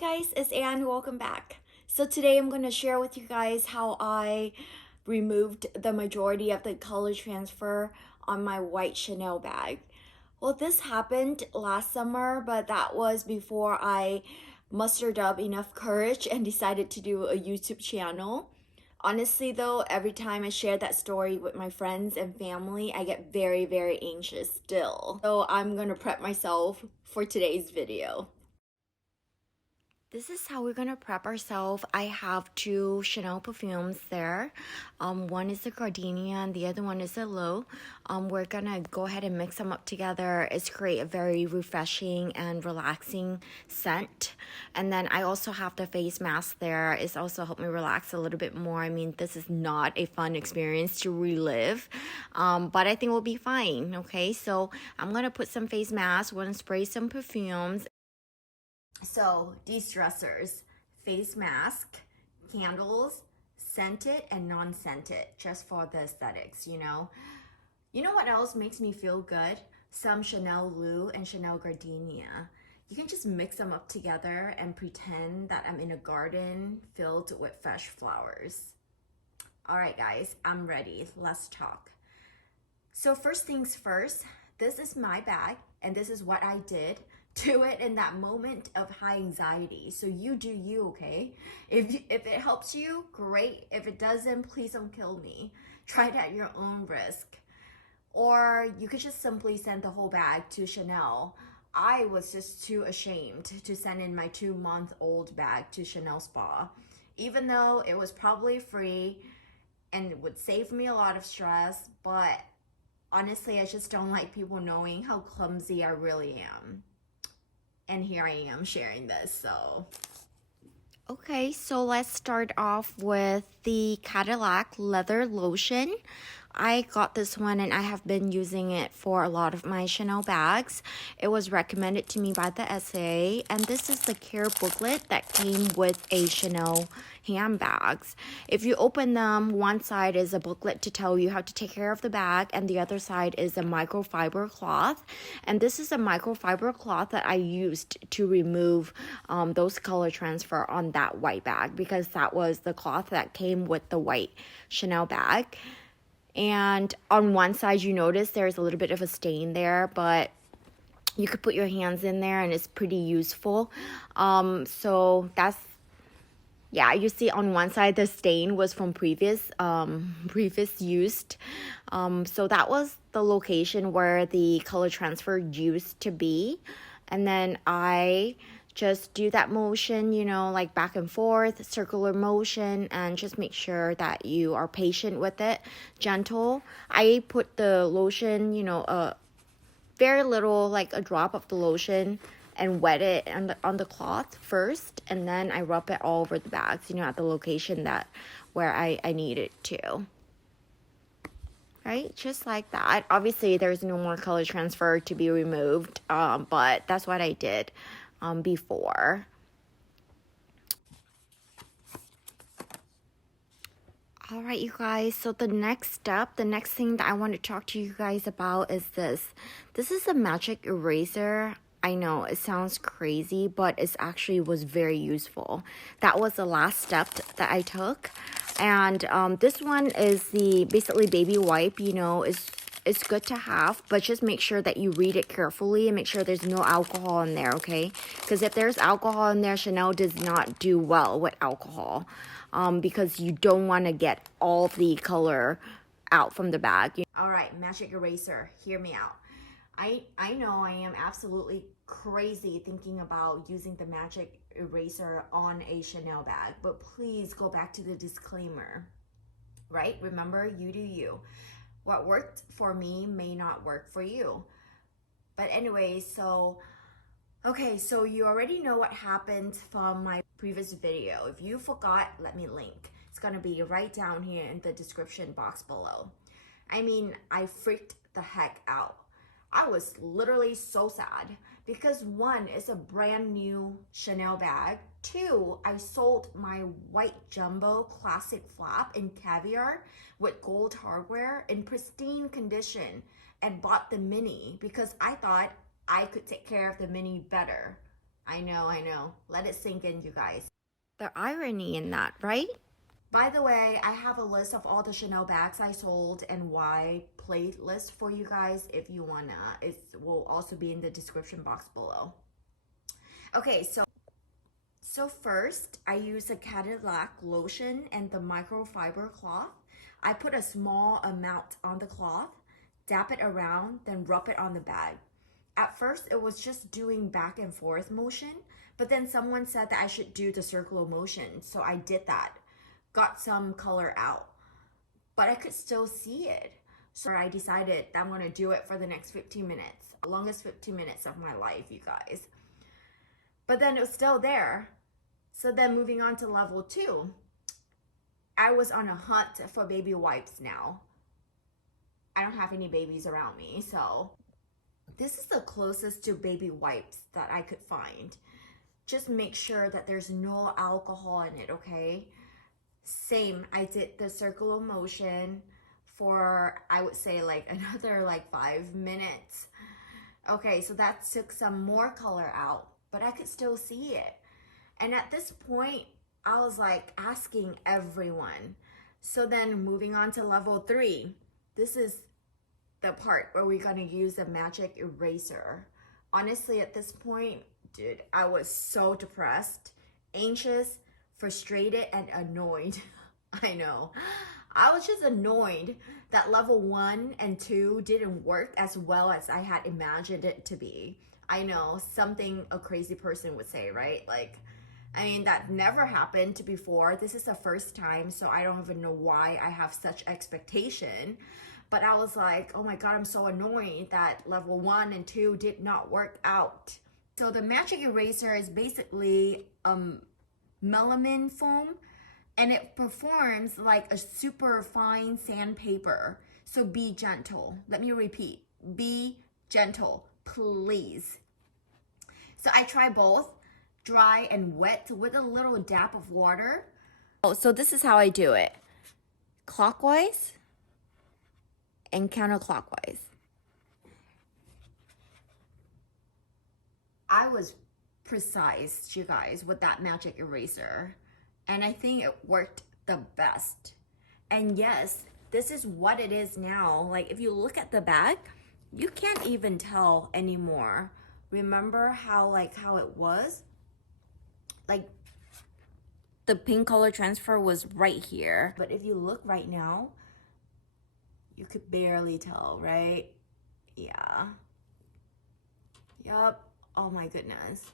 guys, it's Anne. Welcome back. So today I'm going to share with you guys how I removed the majority of the color transfer on my white Chanel bag. Well, this happened last summer, but that was before I mustered up enough courage and decided to do a YouTube channel. Honestly though, every time I share that story with my friends and family, I get very, very anxious still. So I'm gonna prep myself for today's video. This is how we're gonna prep ourselves. I have two Chanel perfumes there. One is the Gardenia and the other one is the Low. We're gonna go ahead and mix them up together. It's create a very refreshing and relaxing scent. And then I also have the face mask there. It's also helped me relax a little bit more. I mean, this is not a fun experience to relive, but I think we'll be fine. Okay, so I'm gonna put some face masks. We're gonna spray some perfumes. So de-stressors, face mask, candles, scented and non-scented, just for the aesthetics, you know. You know what else makes me feel good? Some Chanel Lou and Chanel Gardenia. You can just mix them up together and pretend that I'm in a garden filled with fresh flowers. All right, guys, I'm ready. Let's talk. So first things first, this is my bag and this is what I did. Do it in that moment of high anxiety. So you do you, okay? If it helps you, great. If it doesn't, please don't kill me. Try it at your own risk. Or you could just simply send the whole bag to Chanel. I was just too ashamed to send in my 2-month-old bag to Chanel Spa. Even though it was probably free and it would save me a lot of stress, but honestly, I just don't like people knowing how clumsy I really am. And here I am sharing this, so. Okay, so let's start off with the Cadillac Leather Lotion. I got this one and I have been using it for a lot of my Chanel bags. It was recommended to me by the SA, and this is the care booklet that came with a Chanel handbags. If you open them, one side is a booklet to tell you how to take care of the bag, and the other side is a microfiber cloth. And this is a microfiber cloth that I used to remove those color transfer on that white bag, because that was the cloth that came with the white Chanel bag. And on one side, you notice there's a little bit of a stain there, but you could put your hands in there and it's pretty useful. So that's, yeah, you see on one side the stain was from previous used. So that was the location where the color transfer used to be. And then I just do that motion, you know, like back and forth, circular motion, and just make sure that you are patient with it, gentle. I put the lotion, you know, very little, like a drop of the lotion, and wet it on the cloth first, and then I rub it all over the bags, you know, at the location that where I need it to. Right, just like that. Obviously, there's no more color transfer to be removed, but that's what I did before. All right, you guys, so the next step, the next thing that I want to talk to you guys about is this. This is a magic eraser. I know it sounds crazy, but it actually was very useful. That was the last step that I took. And this one is the basically baby wipe, you know, it's good to have, but just make sure that you read it carefully and make sure there's no alcohol in there, okay? Because if there's alcohol in there, Chanel does not do well with alcohol, because you don't want to get all the color out from the bag. All right, magic eraser, hear me out. I know I am absolutely crazy thinking about using the magic eraser on a Chanel bag, but please go back to the disclaimer, right? Remember, you do you. What worked for me may not work for you. But anyway, so you already know what happened from my previous video. If you forgot, let me link. It's gonna be right down here in the description box below. I mean, I freaked the heck out. I was literally so sad because 1, it's a brand new Chanel bag. 2, I sold my white jumbo classic flap in caviar with gold hardware in pristine condition and bought the mini because I thought I could take care of the mini better. I know. Let it sink in, you guys. The irony in that, right? By the way, I have a list of all the Chanel bags I sold and why playlist for you guys if you wanna. It will also be in the description box below. Okay, so first I use a Cadillac lotion and the microfiber cloth. I put a small amount on the cloth, dab it around, then rub it on the bag. At first, it was just doing back and forth motion, but then someone said that I should do the circular motion, so I did that. Got some color out, but I could still see it. So I decided that I'm gonna do it for the next 15 minutes, the longest 15 minutes of my life, you guys. But then it was still there. So then moving on to level 2, I was on a hunt for baby wipes now. I don't have any babies around me, so this is the closest to baby wipes that I could find. Just make sure that there's no alcohol in it, okay? Same, I did the circular motion for, I would say like another like 5 minutes. Okay, so that took some more color out, but I could still see it. And at this point, I was like asking everyone. So then moving on to level 3, this is the part where we're gonna use the magic eraser. Honestly, at this point, dude, I was so depressed, anxious, frustrated, and annoyed. I know. I was just annoyed that level 1 and 2 didn't work as well as I had imagined it to be. I know, something a crazy person would say, right? Like, I mean, that never happened before. This is the first time, so I don't even know why I have such expectation. But I was like, oh my God, I'm so annoyed that level 1 and 2 did not work out. So the magic eraser is basically melamine foam, and it performs like a super fine sandpaper. So be gentle. Let me repeat, be gentle, please. So I try both dry and wet with a little dab of water. Oh, so this is how I do it. Clockwise and counterclockwise. I was precise, you guys, with that magic eraser, and I think it worked the best. And yes, this is what it is now. Like, if you look at the bag, you can't even tell anymore. Remember how it was? Like, the pink color transfer was right here. But if you look right now, you could barely tell, right? Yeah. Yup. Oh my goodness.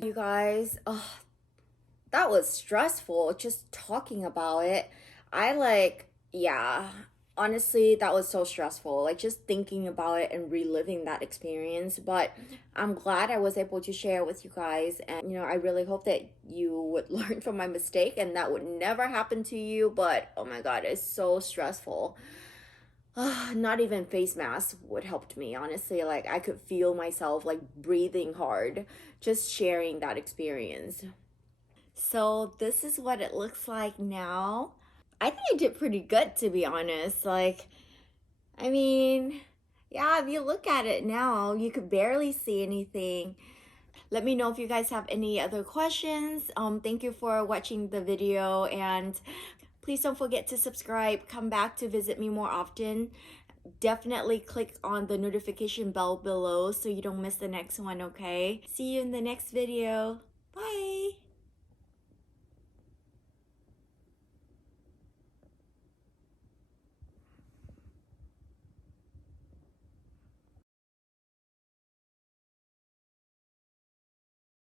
You guys, oh, that was stressful just talking about it. Yeah, honestly, that was so stressful. Like, just thinking about it and reliving that experience. But I'm glad I was able to share it with you guys. And, I really hope that you would learn from my mistake and that would never happen to you. But oh my God, it's so stressful. Not even face masks would help me, honestly. Like, I could feel myself like breathing hard just sharing that experience. So this is what it looks like now. I think I did pretty good, to be honest. Like, I mean, yeah, if you look at it now, you could barely see anything. Let me know if you guys have any other questions. Thank you for watching the video, and please don't forget to subscribe. Come back to visit me more often. Definitely click on the notification bell below so you don't miss the next one, okay? See you in the next video.